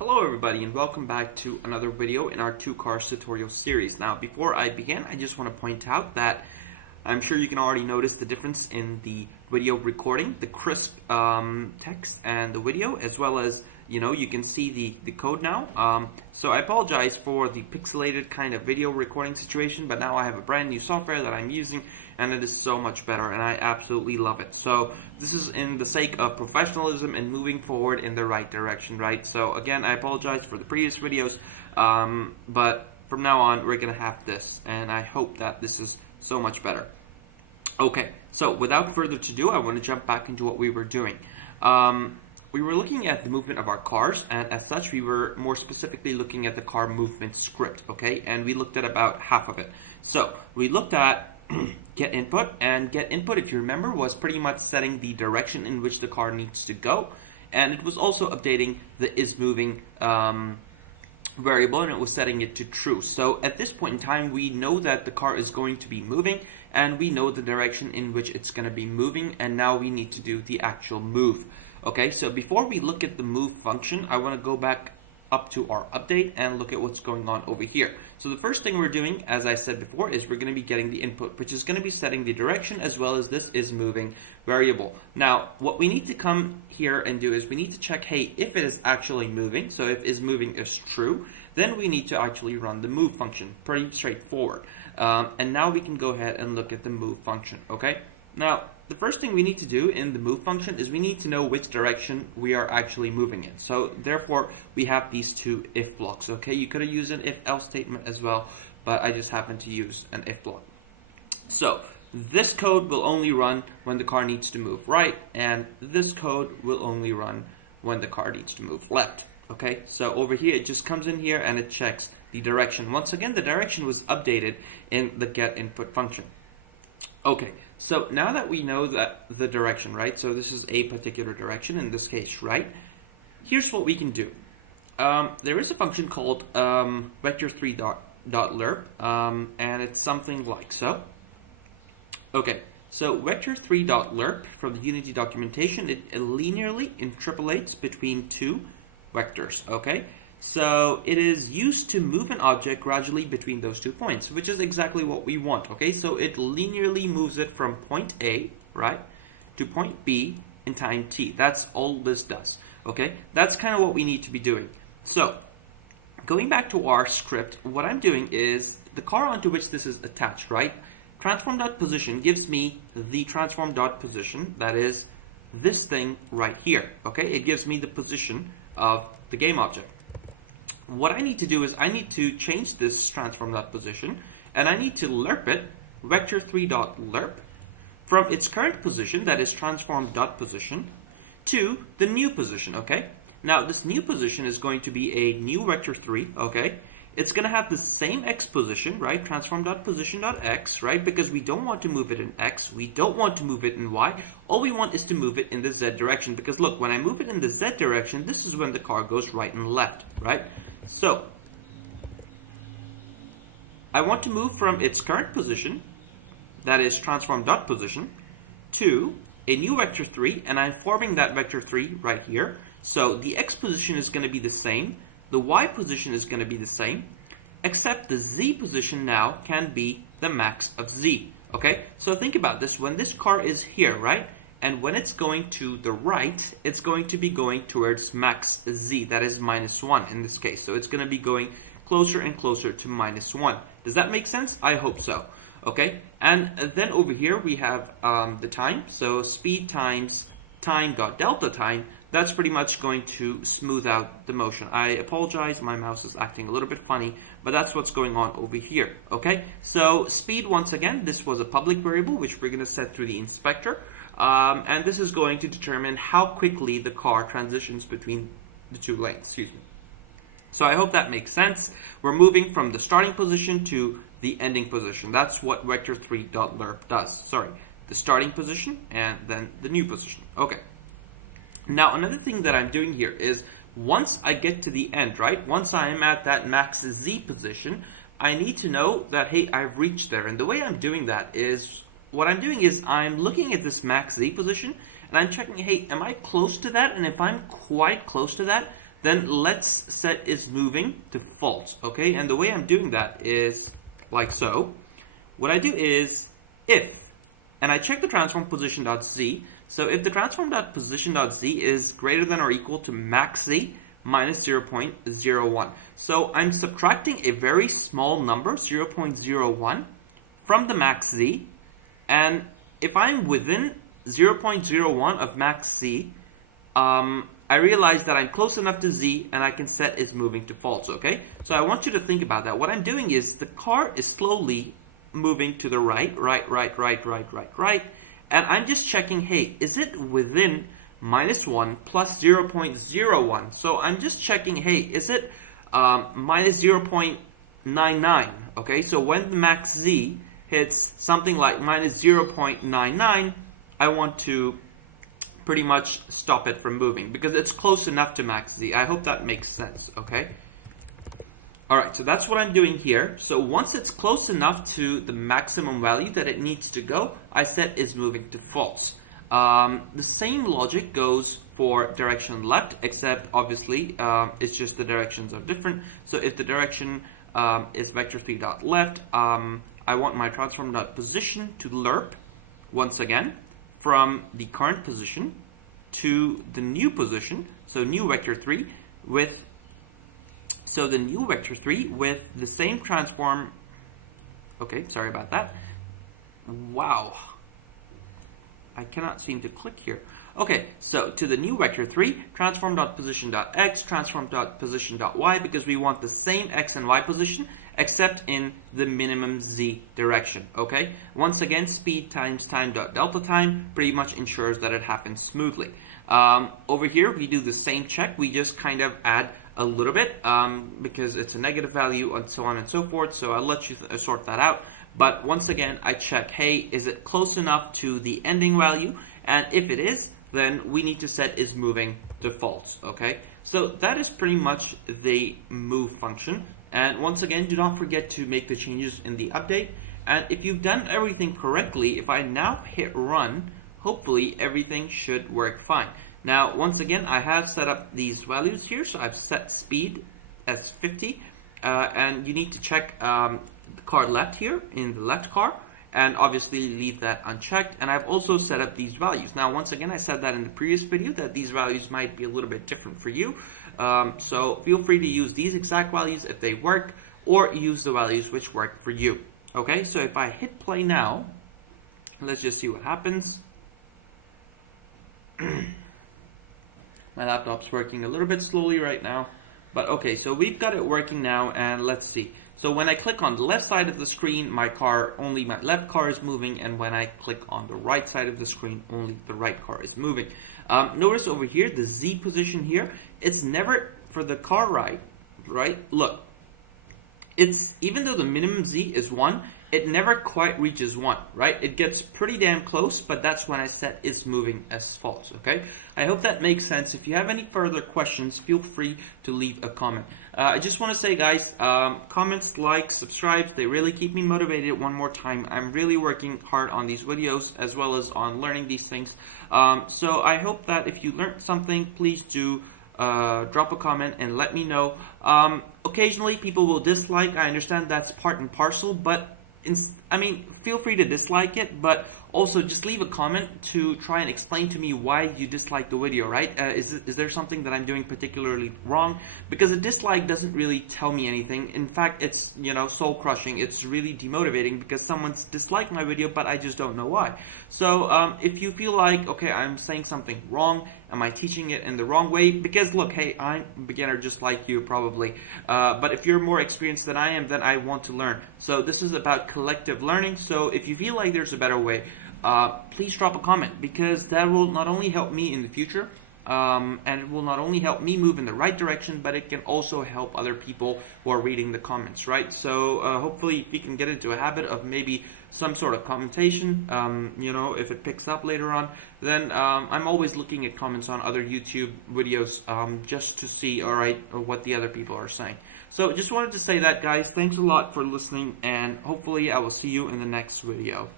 Hello everybody and welcome back to another video in our 2 cars tutorial series. Now before I begin, I just want to point out that I'm sure you can already notice the difference in the video recording, the crisp text and the video, as well as you can see the code now. So I apologize for the pixelated kind of video recording situation, but now I have a brand new software that I'm using and it is so much better and I absolutely love it. So this is in the sake of professionalism and moving forward in the right direction, right? So again, I apologize for the previous videos, but from now on we're gonna have this, and I hope that this is so much better. Okay, so without further ado, I want to jump back into what we were doing. We were looking at the movement of our cars, and as such we were more specifically looking at the car movement script, okay? And we looked at about half of it. So we looked at get input, and get input, if you remember, was pretty much setting the direction in which the car needs to go, and it was also updating the isMoving variable, and it was setting it to true. So at this point in time we know that the car is going to be moving and we know the direction in which it's going to be moving, and now we need to do the actual move. Okay, so before we look at the move function, I want to go back up to our update and look at what's going on over here. So the first thing we're doing, as I said before, is we're going to be getting the input, which is going to be setting the direction as well as this isMoving variable. Now, what we need to come here and do is we need to check, hey, if it is actually moving, so if isMoving is true, then we need to actually run the move function. Pretty straightforward. And now we can go ahead and look at the move function, okay? Now, the first thing we need to do in the move function is we need to know which direction we are actually moving in. So therefore, we have these two if blocks, okay? You could have used an if-else statement as well, but I just happen to use an if block. So this code will only run when the car needs to move right, and this code will only run when the car needs to move left, okay? So over here, it just comes in here and it checks the direction. Once again, the direction was updated in the get input function. Okay, so now that we know that the direction, right? So this is a particular direction in this case, right? Here's what we can do. There is a function called vector3.lerp, and it's something like so. Okay, so vector3.lerp from the Unity documentation, it linearly interpolates between two vectors, okay? So it is used to move an object gradually between those 2 points, which is exactly what we want, okay? So it linearly moves it from point A, right, to point B in time t. That's all this does, okay? That's kind of what we need to be doing. So going back to our script, what I'm doing is the car onto which this is attached, right? Transform.position gives me the transform.position, that is this thing right here, okay? It gives me the position of the game object. What I need to do is I need to change this transform.position, and I need to lerp it, vector3.lerp, from its current position, that is transform.position, to the new position, okay? Now this new position is going to be a new vector3, okay? It's going to have the same x position, right? Transform.position.x, right? Because we don't want to move it in x, we don't want to move it in y, all we want is to move it in the z direction, because look, when I move it in the z direction, this is when the car goes right and left, right? So I want to move from its current position, that is transform.position, to a new vector3, and I'm forming that vector3 right here. So the x position is going to be the same, the y position is going to be the same, except the z position now can be the max of z, okay? So think about this, when this car is here, right? And when it's going to the right, it's going to be going towards max z, that is -1 in this case. So it's going to be going closer and closer to -1. Does that make sense? I hope so. Okay, and then over here we have the time. So speed times time.delta time, that's pretty much going to smooth out the motion. I apologize, my mouse is acting a little bit funny, but that's what's going on over here. Okay, so speed, once again, this was a public variable which we're going to set through the inspector. And this is going to determine how quickly the car transitions between the two lanes. Excuse me. So I hope that makes sense. We're moving from the starting position to the ending position. That's what vector3.lerp does. Sorry, the starting position and then the new position. Okay. Now another thing that I'm doing here is once I get to the end, right? Once I'm at that max z position, I need to know that, hey, I've reached there. And the way I'm doing that is, what I'm doing is I'm looking at this max z position and I'm checking, hey, am I close to that? And if I'm quite close to that, then let's set is moving to false, okay? And the way I'm doing that is like so. What I do is if, and I check the transform position.z. So if the transform.position.z is greater than or equal to max z minus 0.01. So I'm subtracting a very small number, 0.01, from the max z. And if I'm within 0.01 of max z, I realize that I'm close enough to z and I can set is moving to false, okay? So I want you to think about that. What I'm doing is the car is slowly moving to the right, and I'm just checking, hey, is it within minus 1 plus 0.01? So I'm just checking, hey, is it minus 0.99, okay? So when the max z hits something like minus 0.99, I want to pretty much stop it from moving because it's close enough to max z. I hope that makes sense, okay? Alright, so that's what I'm doing here. So once it's close enough to the maximum value that it needs to go, I set is moving to false. The same logic goes for direction left, except obviously it's just the directions are different. So if the direction is vector3.left, I want my transform.position to lerp once again from the current position to the new position, so new vector 3 with the same transform. Okay, sorry about that. Wow, I cannot seem to click here. Okay, so to the new vector 3, transform.position.x, transform.position.y, because we want the same x and y position except in the minimum z direction, okay? Once again, speed times time.delta time pretty much ensures that it happens smoothly. Over here, we do the same check. We just kind of add a little bit because it's a negative value and so on and so forth, so I'll let you sort that out. But once again, I check, hey, is it close enough to the ending value? And if it is, then we need to set is moving to false, okay? So that is pretty much the move function. And once again, do not forget to make the changes in the update. And if you've done everything correctly, if I now hit run, hopefully everything should work fine. Now, once again, I have set up these values here. So I've set speed as 50. And you need to check the car left here in the left car. And obviously leave that unchecked. And I've also set up these values. Now, once again, I said that in the previous video that these values might be a little bit different for you. So feel free to use these exact values if they work, or use the values which work for you. Okay, so if I hit play now, let's just see what happens. My laptop's working a little bit slowly right now. But okay, so we've got it working now, and let's see. So when I click on the left side of the screen, only my left car is moving, and when I click on the right side of the screen, only the right car is moving. Notice over here, the Z position here, it's never for the car right? Look, it's even though the minimum Z is 1, it never quite reaches 1, right? It gets pretty damn close, but that's when I set is moving as false, okay? I hope that makes sense. If you have any further questions, feel free to leave a comment. I just want to say, guys, comments, likes, subscribes, they really keep me motivated. One more time, I'm really working hard on these videos as well as on learning these things. So I hope that if you learned something, please do drop a comment and let me know. Occasionally, people will dislike. I understand that's part and parcel, but feel free to dislike it, but also just leave a comment to try and explain to me why you dislike the video, right? Is there something that I'm doing particularly wrong? Because a dislike doesn't really tell me anything. In fact, it's, soul crushing. It's really demotivating because someone's disliked my video, but I just don't know why. So if you feel like, okay, I'm saying something wrong, am I teaching it in the wrong way? Because look, hey, I'm a beginner just like you probably. But if you're more experienced than I am, then I want to learn. So this is about collective learning. So if you feel like there's a better way, please drop a comment, because that will not only help me in the future, and it will not only help me move in the right direction, but it can also help other people who are reading the comments, right? So hopefully we can get into a habit of maybe some sort of commentation, if it picks up later on. Then I'm always looking at comments on other YouTube videos just to see, what the other people are saying. So just wanted to say that, guys. Thanks a lot for listening, and hopefully I will see you in the next video.